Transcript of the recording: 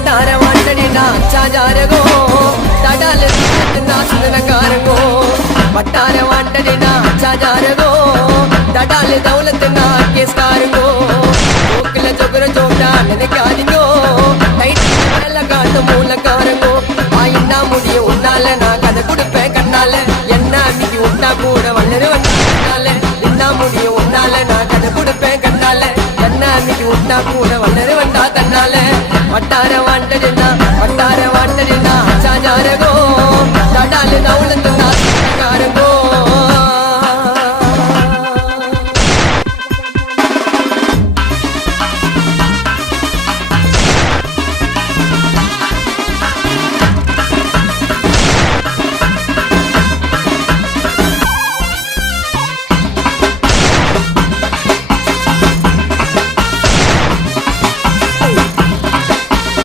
வட்டார வாண்டடினா சாஜாரகோ தடால நாசனகாரங்கோ வட்டார வாண்டடினா சாஜாரகோ தடால தௌலத்னா கேஸ்காரங்கோ ஓக்கல ஜோகர ஜோடா நினைக்காதீங்கோ டைட் மேல காட்டு மூலக்காரங்கோ ஆயின்னா முடியும் உன்னால நான் கதை கொடுப்பேன் கண்ணால என்ன மிதி உண்டா கூட வளரு வந்தால என்ன முடியும் உன்னால நான் கதை கொடுப்பேன் கண்ணால என்ன மிதி உண்டா கூட வளரு வந்தா தன்னால வட்டார வாண்டடினா வட்டார